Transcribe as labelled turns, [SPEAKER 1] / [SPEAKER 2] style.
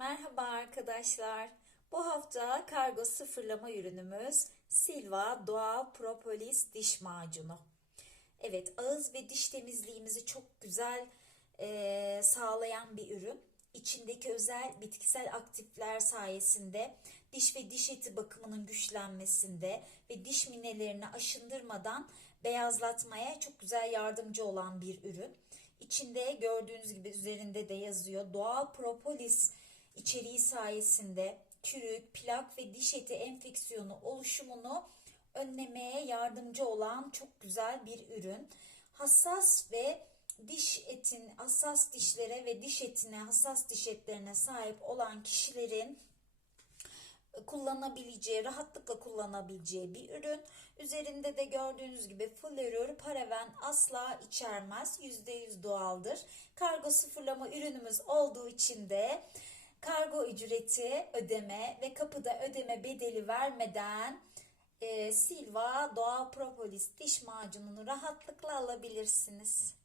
[SPEAKER 1] Merhaba arkadaşlar. Bu hafta kargo sıfırlama ürünümüz Silva Doğal Propolis Diş Macunu. Evet ağız ve diş temizliğimizi çok güzel eee, sağlayan bir ürün. İçindeki özel bitkisel aktifler sayesinde diş ve diş eti bakımının güçlenmesinde ve diş minelerini aşındırmadan beyazlatmaya çok güzel yardımcı olan bir ürün. İçinde gördüğünüz gibi üzerinde de yazıyor doğal propolis içeriği sayesinde çürük, plak ve diş eti enfeksiyonu oluşumunu önlemeye yardımcı olan çok güzel bir ürün. Hassas ve diş etin hassas dişlere ve diş etine hassas diş etlerine sahip olan kişilerin kullanabileceği, rahatlıkla kullanabileceği bir ürün. Üzerinde de gördüğünüz gibi florür, paraven asla içermez. %100 doğaldır. Kargo sıfırlama ürünümüz olduğu için de kargo ücreti ödeme ve kapıda ödeme bedeli vermeden e, Silva Doğal Propolis diş macununu rahatlıkla
[SPEAKER 2] alabilirsiniz.